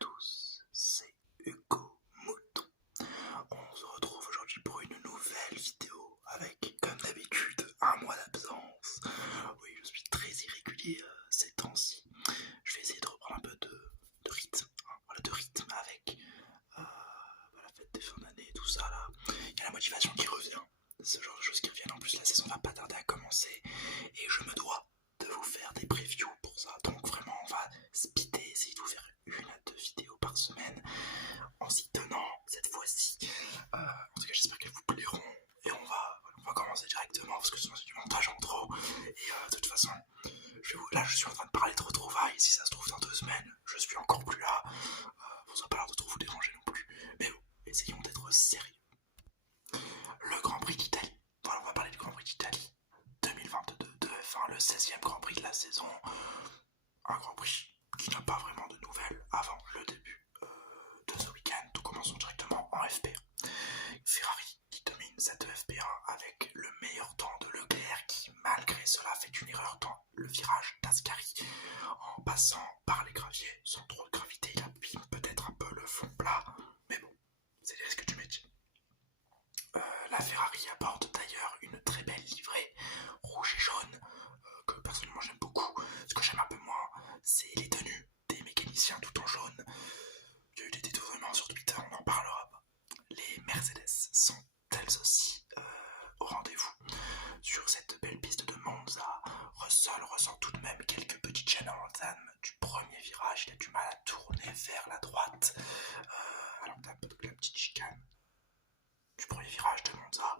tous, c'est Hugo Mouton. On se retrouve aujourd'hui pour une nouvelle vidéo avec, comme d'habitude, un mois d'absence. Oui, je suis très irrégulier ces temps-ci. Je vais essayer de reprendre un peu de rythme, hein, voilà, de rythme avec la fête des fins d'année et tout ça là. Il y a la motivation qui revient, ce genre de choses qui reviennent. En plus, la saison va pas tarder à commencer et je me dois de vous faire des previews pour ça. Donc vraiment, on va speeder, essayer de vous faire 1 à 2 vidéos par semaine en s'y tenant cette fois-ci. En tout cas, j'espère qu'elles vous plairont et on va commencer directement parce que sinon c'est du montage en trop. Et de toute façon, là je suis en train de parler de retrouvailles. Si ça se trouve dans 2 semaines, je suis encore plus là. Vous n'aurez pas l'air de trop vous déranger non plus. Mais bon, essayons d'être sérieux. Le Grand Prix d'Italie. Voilà, on va parler du Grand Prix d'Italie 2022 de F1, le 16e Grand Prix de la saison. Un Grand Prix qui n'a pas vraiment de nouvelles avant le début de ce week-end. Nous commençons directement en FP1. Ferrari qui domine cette FP1 avec le meilleur temps de Leclerc qui malgré cela fait une erreur dans le virage d'Ascari en passant par les graviers sans trop de gravité. Il abîme peut-être un peu le fond plat, mais bon, c'est les risques du métier. La Ferrari apporte d'ailleurs une très belle livrée rouge et jaune que personnellement j'aime beaucoup. Ce que j'aime un peu moins, c'est les tenues des mécaniciens tout en jaune. Il y a eu des détournements sur Twitter, on en parlera pas. Les Mercedes sont elles aussi au rendez-vous. Sur cette belle piste de Monza, Russell ressent tout de même quelques petites gênes en entame du premier virage. Il a du mal à tourner vers la droite. Alors t'as un peu de la petite chicane du premier virage de Monza.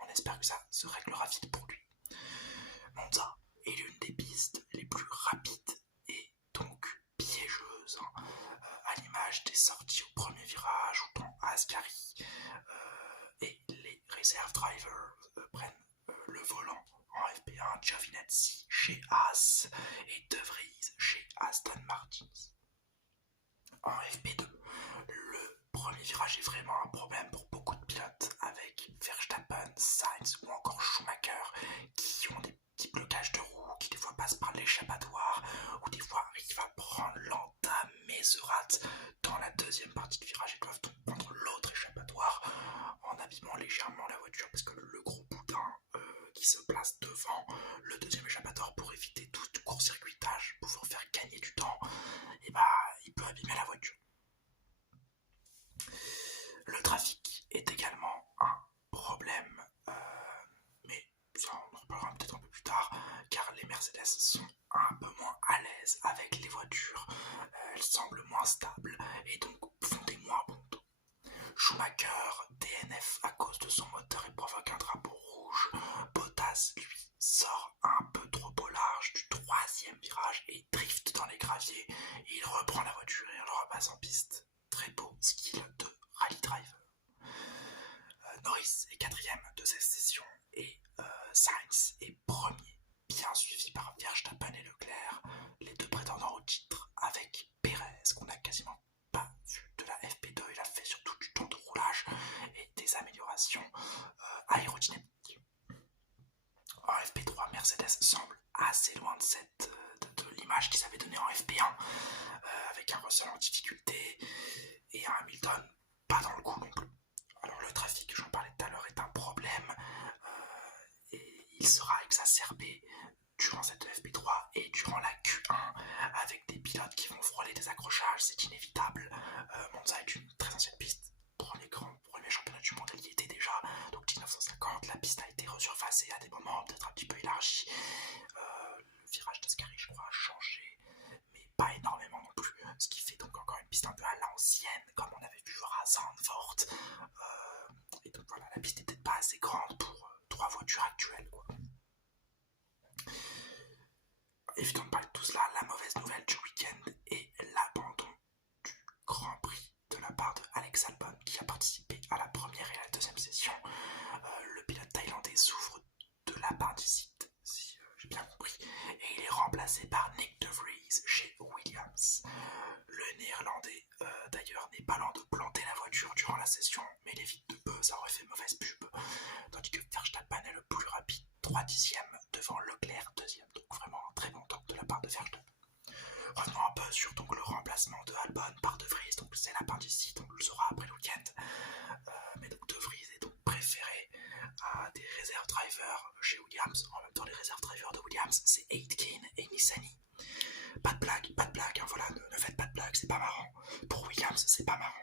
On espère que ça se réglera vite pour lui. Monza est l'une des pistes les plus rapides et donc piégeuses, à l'image des sorties au premier virage ou dans Ascari. Et les reserve drivers prennent le volant en FP1, Giovinazzi chez Haas et De Vries chez Aston Martin. En FP2, le premier virage est vraiment un problème pour beaucoup de pilotes avec Verstappen, Sainz ou encore Schumacher qui ont des petits blocages de roues, qui des fois passent par l'échappatoire ou des fois arrivent à prendre l'entame mais se ratent dans la deuxième partie de virage et doivent donc prendre l'autre échappatoire en abîmant légèrement la voiture parce que le gros boudin qui se place devant le deuxième échappatoire pour éviter tout court-circuitage, pour vous faire gagner du temps, et il peut abîmer la voiture. Le trafic est également un problème, mais ça on en reparlera peut-être un peu plus tard, car les Mercedes sont un peu moins à l'aise avec les voitures, elles semblent moins stables et donc font des moins bons tours. Schumacher DNF à cause de son moteur et provoque un drapeau rouge. Bottas, lui, sort un peu trop au large du troisième virage et drift dans les graviers. Il reprend la voiture et le repasse en piste. Très beau skill de rally driver. Norris est 4ème de cette session et Sainz est premier, bien suivi par Verstappen et Leclerc, les deux prétendants au titre, avec Perez qu'on n'a quasiment pas vu de la FP2. Il a fait surtout du temps de roulage et des améliorations aérodynamiques. En FP3, Mercedes semble assez loin de l'image qu'ils avaient donnée en FP1, avec un Russell en difficulté et un Hamilton pas dans le coup non plus. Alors le trafic, j'en parlais tout à l'heure, est un problème et il sera exacerbé durant cette FP3 et durant la Q1 avec des pilotes qui vont frôler des accrochages, c'est inévitable. Monza est une très ancienne piste, premier championnat du monde elle y était déjà, donc 1950, la piste a été resurfacée à des moments, peut-être un petit peu élargie. Le virage d'Ascari je crois a changé, mais pas énormément non plus, ce qui fait donc encore une piste un peu à l'ancienne, comme on avait vu à Zandvoort. Et donc voilà, la piste n'est peut-être pas assez grande pour 3 voitures actuelles, quoi. Évidemment, de parler de tout cela, la mauvaise nouvelle du week-end est l'abandon du Grand Prix de la part de Alex Albon qui a participé à la première et la deuxième session. Le pilote thaïlandais souffre de l'appendicite, si j'ai bien compris, et il est remplacé par Nick De Vries chez Williams. Le néerlandais, d'ailleurs, n'est pas lent de planter la voiture durant la session, mais il évite de peu, ça aurait fait mauvaise pub. Tandis que Verstappen est le plus rapide, 3/10 devant Leclerc, 2ème. Donc vraiment un très bon temps de la part de Verstappen. Revenons un peu sur donc, le remplacement de Albon par De Vries, donc c'est l'appendicite, on le saura après le week-end. Mais donc De Vries est donc préféré à des réserves drivers chez Williams. En même temps, les réserves drivers de Williams, c'est Aitken et Nissany. Pas de blague, hein, voilà, ne faites pas de blague, c'est pas marrant. Pour Williams, c'est pas marrant.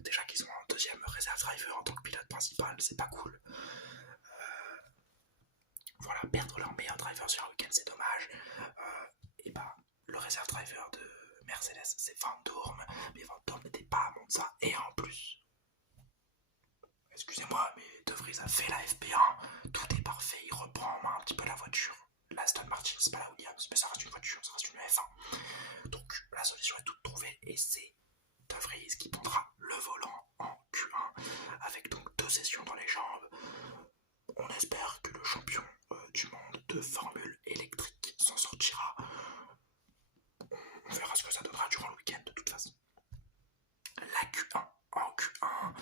Déjà qu'ils ont un deuxième réserve driver en tant que pilote principal, c'est pas cool. Voilà, perdre leur meilleur driver sur un week-end, c'est dommage. Et bah, le réserve driver de Mercedes, c'est Van Dorn, mais Van Dorn n'était pas à Monza, et en plus, excusez-moi, mais De Vries a fait la FP1, tout est parfait, il reprend en main un petit peu la voiture. La Aston Martin, c'est pas la Williams, mais ça reste une voiture, ça reste une F1. Donc la solution est toute trouvée, et c'est De Vries qui prendra le volant en Q1, avec donc 2 sessions dans les jambes. On espère que le champion du monde de Formule électrique s'en sortira. On verra ce que ça donnera durant le week-end de toute façon. La Q1. En Q1,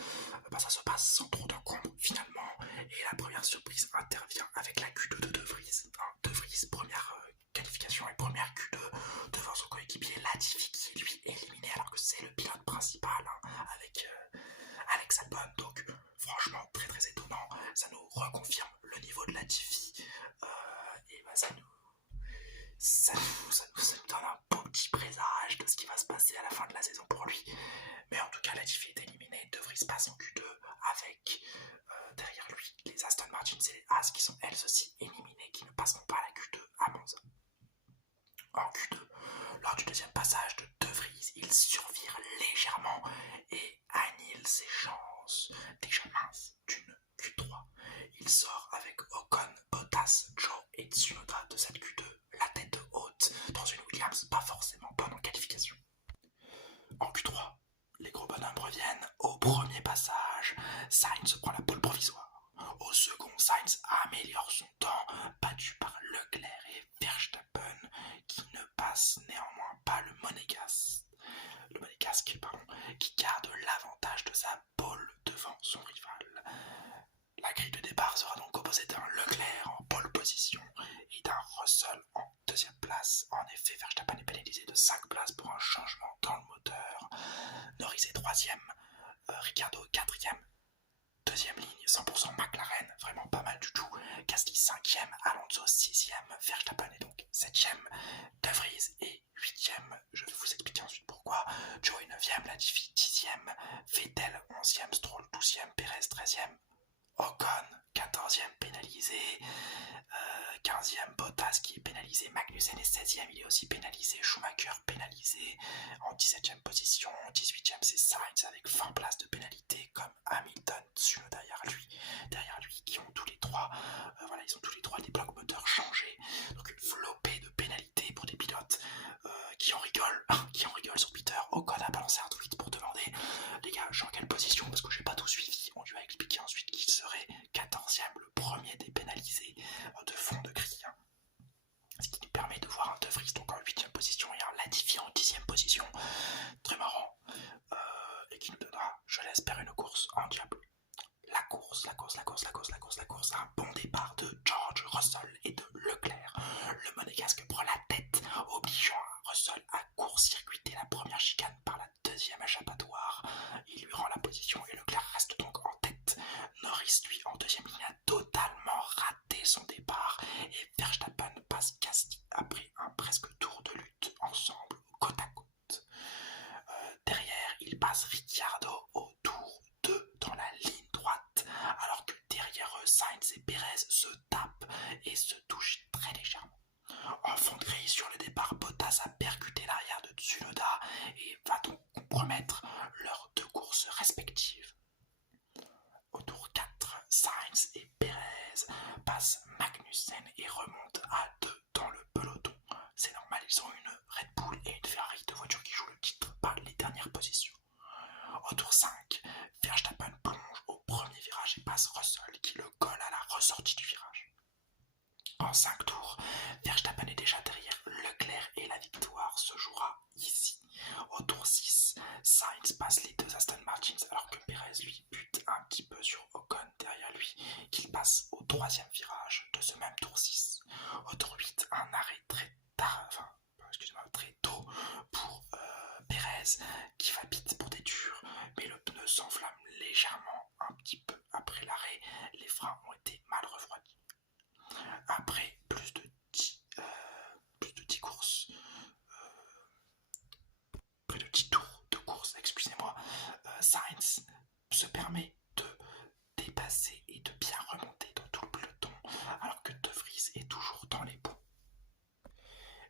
ça se passe sans trop d'encombre finalement. Et la première surprise intervient avec la Q2 de De Vries. De Vries, première qualification et première Q2 devant son coéquipier Latifi qui est lui éliminé alors que c'est le pilote principal avec Alex Albon. Donc franchement très très étonnant. Ça nous reconfirme le niveau de Latifi. Et bah, ça nous donne un beau petit présage de ce qui va se passer à la fin de la saison pour lui. Mais en tout cas, Latifi est éliminé, De Vries passe en Q2 avec derrière lui les Aston Martin et les Haas qui sont elles aussi éliminées, qui ne passeront pas à la Q2 à Monza. En Q2, lors du deuxième passage de De Vries, il survire légèrement et annule ses chances, déjà minces, d'une Q3. Il sort avec Ocon, Bottas, Zhou et Tsunoda de cette Q2, la tête haute, dans une Williams pas forcément bonne en qualification. En Q3, les gros bonhommes reviennent. Au premier passage, Sainz prend la pole provisoire. Au second, Sainz améliore son temps, battu par Leclerc et Verstappen, qui ne passe néanmoins pas le monégasque, qui garde l'avantage de sa pole devant son rival. La grille de départ sera donc composée d'un Leclerc en pole position et d'un Russell en deuxième place. En effet, Verstappen est pénalisé de 5 places pour un changement dans le moteur. Norris est 3ème, Ricciardo 4ème, deuxième ligne 100% McLaren, vraiment pas mal du tout. Gasly 5ème, Alonso 6ème, Verstappen est donc 7ème, De Vries est 8ème, je vais vous expliquer ensuite pourquoi. Joey 9ème, Latifi 10ème, Vettel 11ème, Stroll 12ème, Perez 13ème, Ocon 14ème pénalisé, 15ème Bottas qui est pénalisé, Magnussen est 16ème, il est aussi pénalisé, Schumacher pénalisé en 17ème position, 18ème c'est Sainz avec 20 places de pénalité comme Hamilton, Tsunoda derrière lui qui ont tous les trois, ils ont tous les trois des blocs moteurs changés, donc une flopée de pénalités pour des pilotes qui en rigolent sur Twitter. Ocon a balancé un tweet pour demander les gars, je suis en quelle position parce que j'ai pas tout suivi. On lui a expliqué ensuite qu'il serait 14ème, le premier des pénalisés de fond de grille. Ce qui nous permet de voir un De Vries donc en 8ème position et un Latifi en 10ème position. Très marrant. Et qui nous donnera, je l'espère, une course en diable. La course. Un bon départ de George Russell et de Leclerc. Le monégasque prend la tête, obligeant Russell à court-circuiter la première chicane par la deuxième échappatoire. Il lui rend la position et Leclerc reste donc en tête. Norris, lui, en deuxième ligne, a totalement raté son départ et Verstappen passe Gasly après un presque tour de lutte ensemble, côte à côte. Derrière, il passe Ricciardo au tour 2 dans la ligne droite, alors que derrière eux, Sainz et Perez se tapent et se touchent très légèrement. En fond de grille sur le départ, Bottas a percuté l'arrière de Tsunoda et va donc compromettre leurs deux courses respectives. Au tour 4, Sainz et Perez passent Magnussen et remontent à 2 dans le peloton. C'est normal, ils ont une Red Bull et une Ferrari, deux voitures qui jouent le titre par les dernières positions. Au tour 5, Verstappen plonge au premier virage et passe Russell qui le colle à la ressortie du virage. En 5 tours, Verstappen est déjà derrière Leclerc et la victoire se jouera ici. Au tour 6, Sainz passe les deux Aston Martin alors que Perez lui bute un petit peu sur Ocon derrière lui, qu'il passe au troisième virage de ce même tour 6. Au tour 8, un arrêt 13 qui va pit pour des durs, mais le pneu s'enflamme légèrement un petit peu après l'arrêt. Les freins ont été mal refroidis. Après plus de 10 courses, près de 10 tours de course, excusez-moi, Sainz se permet de dépasser et de bien remonter dans tout le peloton, alors que De Vries est toujours dans les ponts.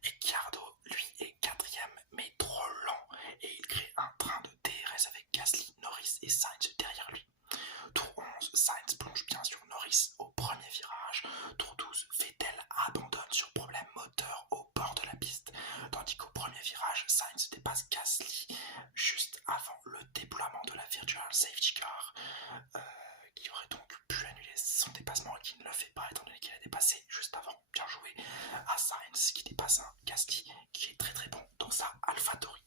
Ricciardo, lui, est quatrième, mais trop lent, et il crée un train de DRS avec Gasly, Norris et Sainz derrière lui. Tour 11, Sainz plonge bien sur Norris au premier virage. Tour 12, Vettel abandonne sur problème moteur au bord de la piste, tandis qu'au premier virage, Sainz dépasse Gasly juste avant le déploiement de la Virtual Safety Car, qui aurait donc pu annuler son dépassement et qui ne le fait pas étant donné qu'il a dépassé juste avant. Bien joué à Sainz qui dépasse un Gasly qui est très très bon dans sa AlphaTauri.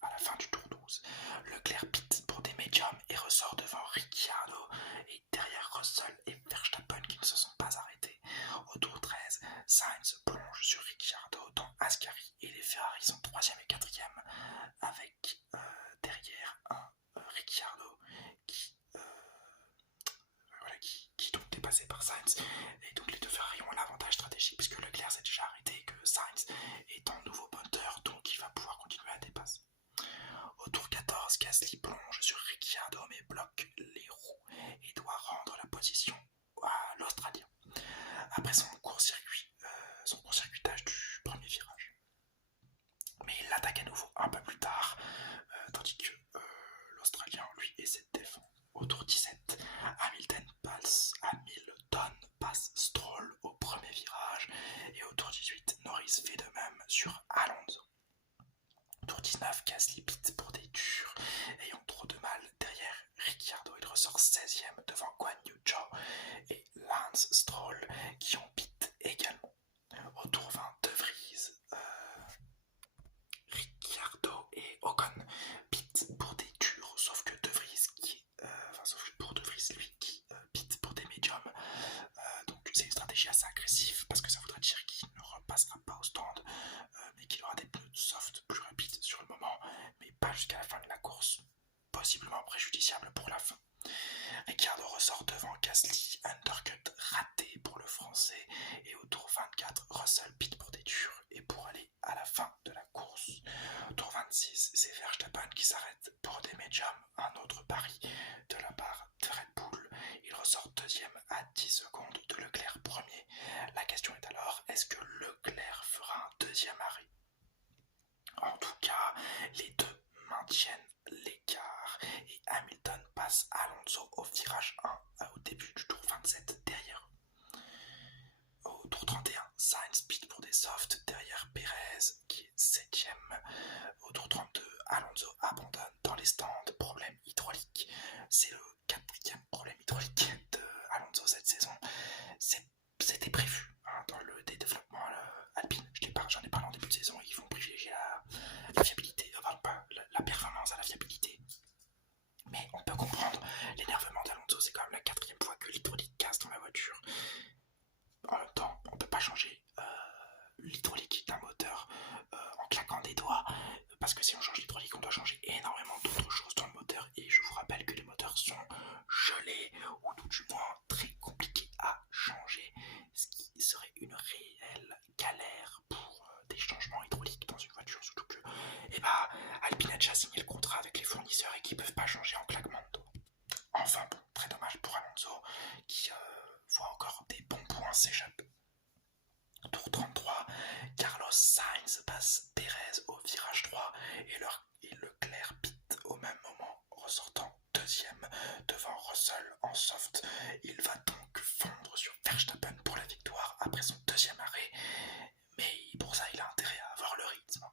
À la fin du tour 12, Leclerc pit pour des médiums et ressort devant Ricciardo et derrière Russell et Verstappen qui ne se sont pas arrêtés. Au tour 13, Sainz plonge sur Ricciardo dans Ascari et les Ferrari sont 3e et 4e avec derrière un Ricciardo qui est donc dépassé par Sainz. Et donc les deux Ferrari ont un avantage stratégique puisque Leclerc s'est déjà arrêté et que Sainz est en nouveau moteur, donc il va pouvoir continuer à dépasser. Au tour 14, Gasly plonge sur Ricciardo mais bloque les roues et doit rendre la position à l'Australien après son court-circuitage du premier virage. Mais il l'attaque à nouveau un peu plus tard, tandis que l'Australien, lui, essaie de défendre. Au tour 17, Hamilton passe Stroll au premier virage et au tour 18, Norris fait de même sur Alonso. Tour 19, Gasly pit pour des durs, ayant trop de mal derrière Ricciardo, il ressort 16e devant Guan Yu Zhou et Lance Stroll qui ont pit également. Au tour 20, De Vries, Ricciardo et Ocon pit pour des durs, sauf que De Vries lui qui pit pour des médiums. Donc c'est une stratégie assez agressive parce que ça voudrait dire qu'il ne repassera pas au stand, mais qu'il aura des pneus soft plus rapides sur le moment, mais pas jusqu'à la fin de la course, possiblement préjudiciable pour la fin. Ricciardo ressort devant Gasly, undercut raté pour le français, et au tour 24, Russell pit pour des durs et pour aller à la fin de la course. Tour 26, c'est Verstappen qui s'arrête pour des médiums, un autre pari de la part de Red Bull. Il ressort deuxième à 10 secondes de Leclerc premier. La question est alors, est-ce que Leclerc fera un deuxième arrêt? En tout cas, les deux maintiennent l'écart et Hamilton passe Alonso au virage 1 au début du tour 27 derrière eux. Au tour 31, Sainz pit pour des softs derrière Perez qui est 7ème. Au tour 32, Alonso abandonne dans les stands, problème hydraulique. C'est le 4e problème hydraulique de Alonso cette saison. C'était prévu dans le développement Alpine. J'en ai parlé en début de saison, ils vont privilégier la fiabilité, enfin pas la performance à la fiabilité. Mais on peut comprendre l'énervement d'Alonso, c'est quand même la 4e fois que l'hydraulique casse dans la voiture. En même temps, on ne peut pas changer l'hydraulique d'un moteur en claquant des doigts, parce que si on change l'hydraulique, on doit changer énormément d'autres choses dans le moteur, et je vous rappelle que les moteurs sont gelés, ou tout du moins très compliqués à changer, ce qui serait une réelle galère pour des changements hydrauliques dans une voiture, surtout que Alpine a déjà signé le contrat avec les fournisseurs et qui ne peuvent pas changer en claquement de doigts. Enfin bon, très dommage pour Alonso qui voit encore des bons points s'échapper. Tour 33, Carlos Sainz passe Perez au virage 3 et Leclerc pit au même moment, ressortant deuxième devant Russell en soft. Il va donc fondre sur Verstappen pour la victoire après son deuxième arrêt, mais pour ça il a intérêt à avoir le rythme.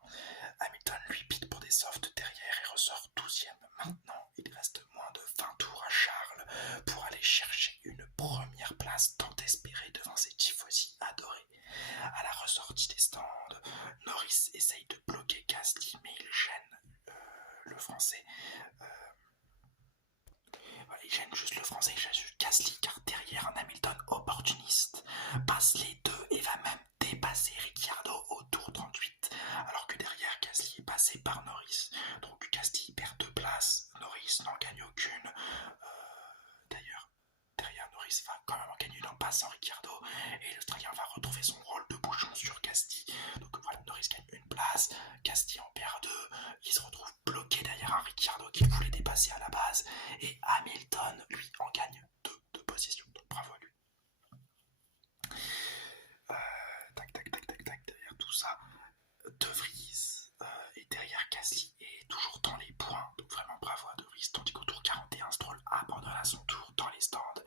Hamilton lui pit pour des softs derrière et ressort 12ème. Maintenant, il reste moins de 20 tours à Charles pour aller chercher une première place tant espérée devant ses tifosi adorés. À la ressortie des stands, Norris essaye de bloquer Gasly, mais il gêne le français. Il gêne juste le français, il gêne juste Gasly, car derrière un Hamilton opportuniste passe les deux et va même dépasser Ricciardo au tour 38, alors que derrière Gasly est dépassé par Norris. Donc Castille perd 2 places, Norris n'en gagne aucune. D'ailleurs, derrière Norris va quand même en gagner une en passant Ricciardo, et l'Australien va retrouver son rôle de bouchon sur Castille. Donc voilà, Norris gagne une place, Castille en perd 2, il se retrouve bloqué derrière un Ricciardo qui voulait dépasser à la base, et Hamilton, lui, en gagne 2 de position. Donc bravo à lui. Derrière tout ça, De Vries est derrière Gasly et toujours dans les points, donc vraiment bravo à De Vries, tandis qu'au tour 41, Stroll abandonne à son tour dans les stands.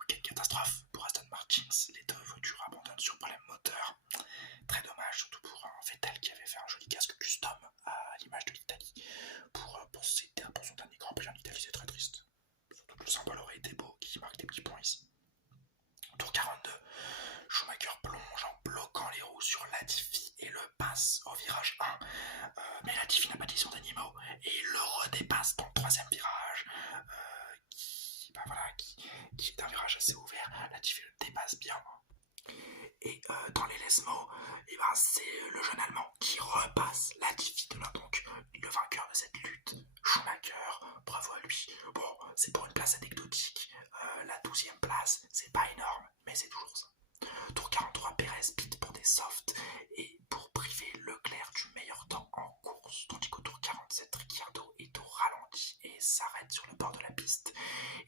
Week-end catastrophe pour Aston Martin, les 2 voitures abandonnent sur problème moteur. Très dommage, surtout pour un Vettel qui avait fait un joli casque custom à l'image de l'Italie pour son dernier Grand Prix en Italie, c'est très triste. Surtout que le symbole aurait été beau, qui marque des petits points ici. Tour 42, Schumacher plonge en bloquant les roues sur Latifi et le passe au virage 1. Mais Latifi n'a pas de vision d'animaux et il le redépasse dans le 3ème virage, qui est un virage assez ouvert. Latifi le dépasse bien. Et dans les Lesmo, c'est le jeune Allemand qui repasse Latifi de là, donc le vainqueur de cette lutte, Schumacher, bravo à lui. Bon, c'est pour une place anecdotique, la 12ème place, c'est pas énorme, mais c'est toujours ça. Tour 43, Perez pit pour des softs et pour priver Leclerc du meilleur temps en course, tandis qu'au tour 47, Ricciardo est au ralenti et s'arrête sur le bord de la piste.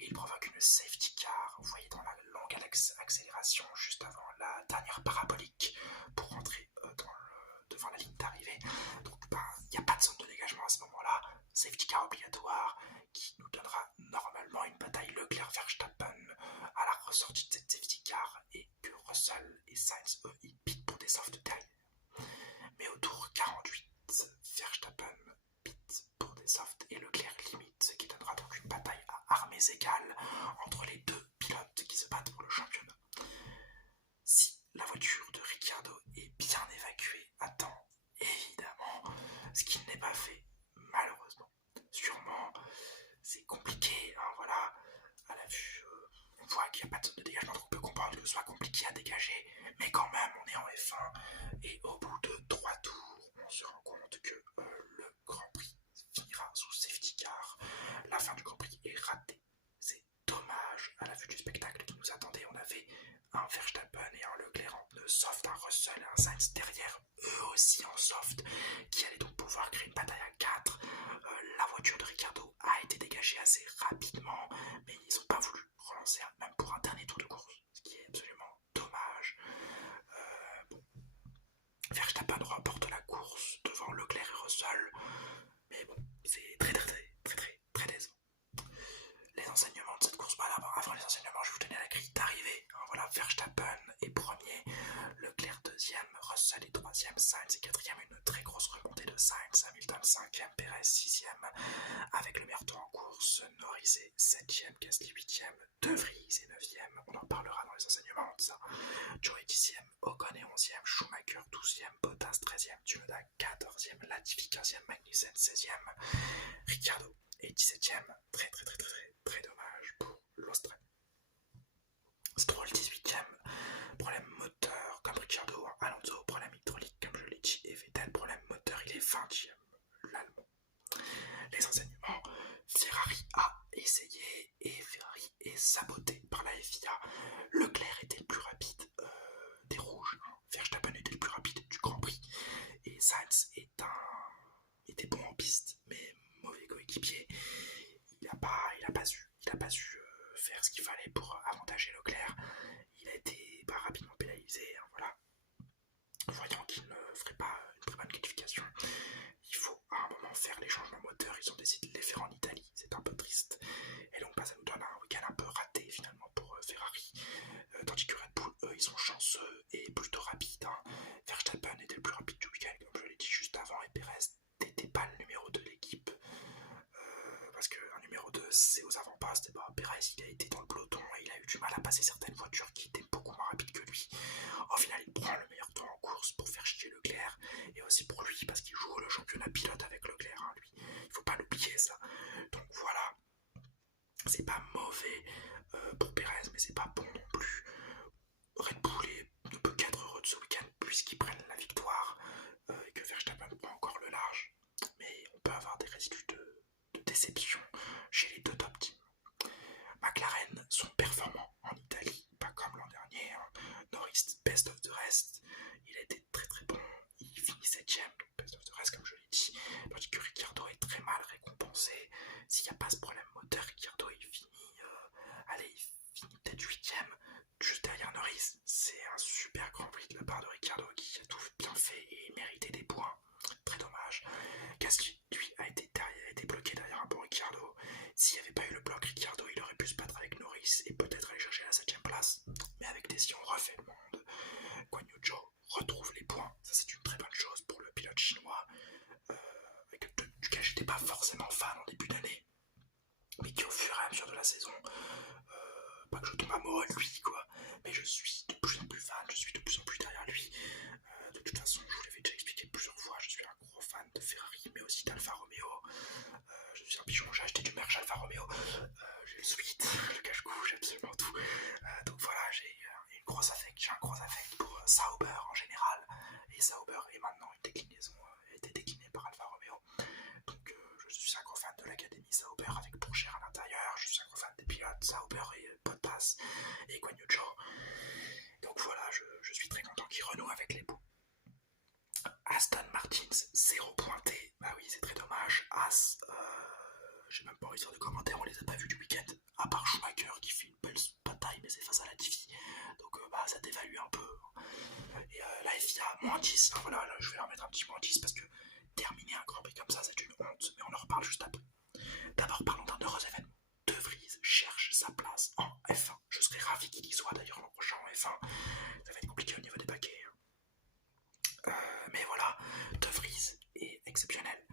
Et il provoque une safety car, vous voyez dans la longue accélération juste avant la dernière parabolique pour rentrer devant la ligne d'arrivée. Donc il n'y a pas de zone de dégagement à ce moment-là, safety car obligatoire qui nous donnera normalement une bataille Leclerc-Verstappen à la ressortie de cette safety car et que Russell et Sainz, eux, ils pitent pour des softs derrière. Mais au tour 48, Verstappen pite pour des softs et Leclerc limite, ce qui donnera donc une bataille à armes égales entre les 2 pilotes qui se battent pour le championnat. Si la voiture de Ricciardo est bien évacuée à temps, évidemment, ce qui n'est pas fait, malheureusement. Sûrement, c'est compliqué, hein, voilà, à la vue, on voit qu'il n'y a pas de zone de dégagement, donc on peut comprendre que ce soit compliqué à dégager, mais quand même, on est en F1, et au bout de 3 tours, on se rend compte que le Grand Prix finira sous safety car. La fin du Grand Prix est ratée. C'est dommage à la vue du spectacle qui nous attendait. On avait un Verstappen et un Leclerc en pneus soft, un Russell et un Sainz derrière, eux aussi en soft, qui allaient donc pouvoir créer une bataille à 4. La voiture de Ricciardo a été dégagée assez rapidement, mais ils n'ont pas voulu relancer même pour un dernier tour de course, ce qui est absolument dommage. Verstappen remporte la course devant Leclerc et Russell, mais bon, c'est très décevant. Les enseignements de cette course, avant les enseignements, je vais vous donner la grille d'arrivée. Voilà, Verstappen est premier, Leclerc deuxième, Russell est troisième, Sainz est quatrième, une très grosse remontée de Sainz, Hamilton cinquième, Perez sixième, avec le meilleur temps en course, Norris est septième, Gasly huitième, De Vries est neuvième, on en parlera dans les enseignements de ça, Joe est dixième, Ocon est onzième, Schumacher douzième, Bottas treizième, Tsunoda quatorzième, Latifi quinzième, Magnussen seizième, Ricciardo est 17ème, très dommage pour l'Australie. Stroll 18ème, problème moteur comme Ricciardo, Alonso problème hydraulique comme je l'ai dit, et Vettel problème moteur, il est 20ème, l'Allemand. Les enseignements, Ferrari a essayé et Ferrari est saboté par la FIA. Leclerc était le plus rapide des rouges, Verstappen était le plus rapide du Grand Prix, et Sainz était bon en piste, mais mauvais coéquipier. Il n'a pas su faire ce qu'il fallait pour avantager Leclerc. Il a été rapidement pénalisé, hein, voilà. Voyant qu'il ne ferait pas une très bonne qualification, il faut à un moment faire les changements moteurs. Ils ont décidé de les faire en Italie, c'est un peu triste. Et donc ça nous donne un week-end un peu raté finalement pour Ferrari. Tandis que Red Bull, eux, ils sont chanceux et plutôt rapides. Hein. Verstappen était le plus rapide du week-end, comme je l'ai dit juste avant, et Perez n'était pas le numéro 2 de l'équipe. Parce qu'un numéro 2, c'est aux avant-postes, et Perez, il a été dans le peloton et il a eu du mal à passer certaines voitures qui étaient beaucoup moins rapides que lui. Au final, il prend le meilleur temps en course pour faire chier Leclerc, et aussi pour lui, parce qu'il joue le championnat pilote avec Leclerc, hein, lui. Il faut pas l'oublier, ça. Donc voilà, c'est pas mauvais pour Perez, mais c'est pas bon non plus. Red Bull ne peut qu'être heureux de ce week-end, puisqu'ils prennent la victoire, et que Verstappen prend encore le large. s'il n'y avait pas eu le bloc Ricciardo, il aurait pu se battre avec Norris et peut-être aller chercher la 7ème place. Mais avec des si on refait le monde, Guan Yu Zhou retrouve les points. Ça, c'est une très bonne chose pour le pilote chinois, duquel j'étais pas forcément fan en début d'année, mais qui au fur et à mesure de la saison, pas que je tombe amoureux de lui, quoi, mais je suis de plus en plus fan, je suis de plus en plus derrière lui. De toute façon, je vous l'avais déjà expliqué plusieurs fois, je suis un gros fan de Ferrari, mais aussi d'Alfa Romeo. Je suis un pigeon, j'ai acheté du merch Alfa Romeo, j'ai le suite, le cache-cou, j'ai absolument tout. Donc voilà, j'ai un gros affect pour Sauber en général, et Sauber est maintenant une déclinaison, a été déclinée par Alfa Romeo. Donc je suis un gros fan de l'académie Sauber avec Pourchaire à l'intérieur, je suis un gros fan des pilotes Sauber et Bottas et Guan Yu Zhou. Donc voilà, je suis très content qu'il renoue avec les pots. Aston Martin, 0 pointé. Bah oui, c'est très dommage. As, j'ai même pas envie de faire de commentaires, on les a pas vus du week-end. À part Schumacher qui fait une belle bataille, mais c'est face à la Tiffy. Donc bah ça dévalue un peu. Et la FIA, moins 10. Voilà, là, je vais leur mettre un petit moins 10 parce que terminer un Grand Prix comme ça, c'est une honte. Mais on en reparle juste après. D'abord, parlons d'un heureux événement. De Vries cherche sa place en F1. Je serais ravi qu'il y soit d'ailleurs l'an prochain en F1. Ça va être compliqué au niveau des paquets. Mais voilà, De Vries est exceptionnel.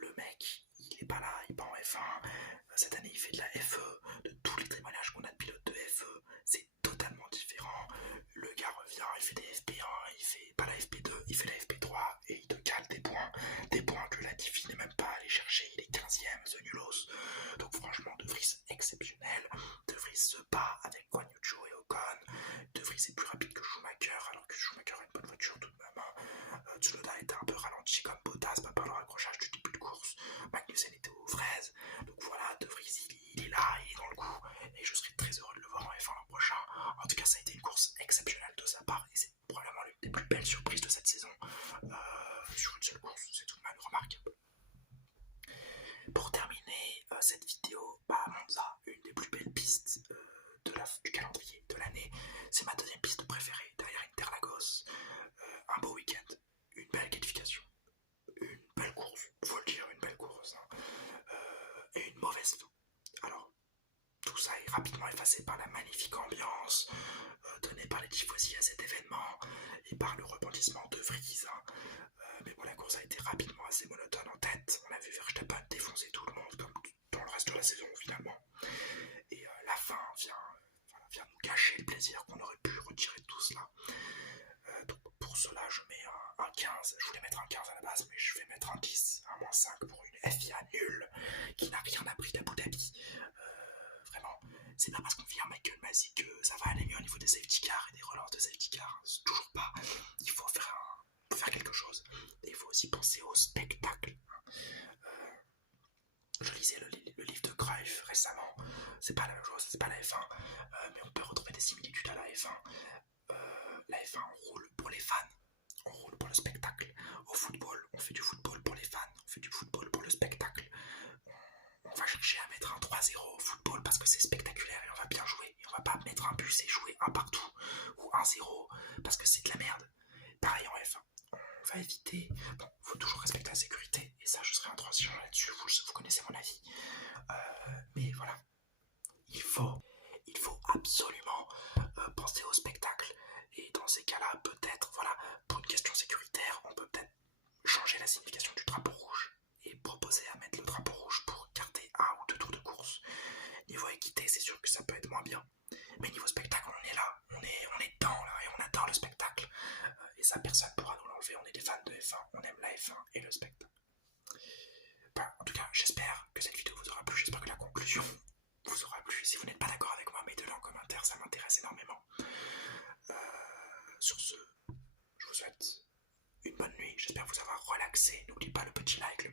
Le mec, il est pas là, il est pas en F1. Cette année, il fait de la FE. De tous les témoignages qu'on a de pilotes de FE, c'est totalement différent. Le gars revient, il fait des FP1, il fait pas la FP2, il fait la FP3 et il te cale des points que la Tiffy n'est même pas allé chercher. Il est 15ème, The Nulos. Donc franchement, De Vries exceptionnel. De Vries se bat avec Guan Yu Zhou et Ocon. De Vries est plus rapide que Schumacher, alors que Schumacher a une bonne voiture tout de même. Tsunoda était un peu ralenti comme Bottas, pas par le raccrochage du début de course. Magnussen était aux fraises. Donc voilà, De Vries, il est là, il est dans le coup. Et je serais très heureux de le voir en F1 l'an prochain. En tout cas, ça a été une course exceptionnelle de sa part. Et c'est probablement l'une des plus belles surprises de cette saison. Sur une seule course, c'est tout de même remarquable. Pour terminer cette vidéo, Monza, une des plus belles pistes du calendrier de l'année. C'est ma deuxième piste préférée, derrière Interlagos. Un beau week-end, une belle qualification, une belle course, faut le dire, une belle course, hein, et une mauvaise fin. Alors, tout ça est rapidement effacé par la magnifique ambiance donnée par les tifosi à cet événement et par le rebondissement de Vries. Hein. Mais bon, la course a été rapidement assez monotone en tête. On a vu Verstappen défoncer tout le monde comme dans le reste de la saison finalement. Et la fin vient nous gâcher le plaisir qu'on aurait pu retirer de tout cela. Donc pour cela, je mets un 15. Je voulais mettre un 15 à la base, mais je vais mettre un 10, un moins 5 pour une FIA nulle qui n'a rien appris d'Abu Dhabi. Vraiment, c'est pas parce qu'on vient Michael Masi que ça va aller mieux au niveau des safety cars et des relances de safety cars. C'est toujours pas. Il faut faire quelque chose. Et il faut aussi penser au spectacle. Je lisais le livre de Cruyff récemment. C'est pas la même chose, c'est pas la F1, mais on peut retrouver des similitudes à la F1. La F1, on roule pour les fans, on roule pour le spectacle. Au football, on fait du football pour les fans, on fait du football pour le spectacle. On va chercher à mettre un 3-0 au football parce que c'est spectaculaire et on va bien jouer. Et on va pas mettre un but et jouer un partout ou 1-0 parce que c'est de la merde. Pareil en F1. On va éviter. Bon, faut toujours respecter la sécurité et ça, je serai intransigeant là-dessus. Vous connaissez mon avis. Mais voilà, il faut absolument penser au spectacle. Et dans ces cas-là, peut-être, voilà, pour une question sécuritaire, on peut peut-être changer la signification du drapeau rouge et proposer à mettre le drapeau rouge pour garder 1 ou 2 tours de course. Niveau équité, c'est sûr que ça peut être moins bien. Mais niveau spectacle, on est là, on est dedans là, et on adore le spectacle. Et ça, personne ne pourra nous l'enlever. On est des fans de F1, on aime la F1 et le spectacle. Enfin, en tout cas, j'espère que cette vidéo vous aura plu, j'espère que la conclusion vous aura plu. Si vous n'êtes pas d'accord avec moi, mettez-le en commentaire, ça m'intéresse énormément. Sur ce, je vous souhaite une bonne nuit, j'espère vous avoir relaxé. N'oubliez pas le petit like, le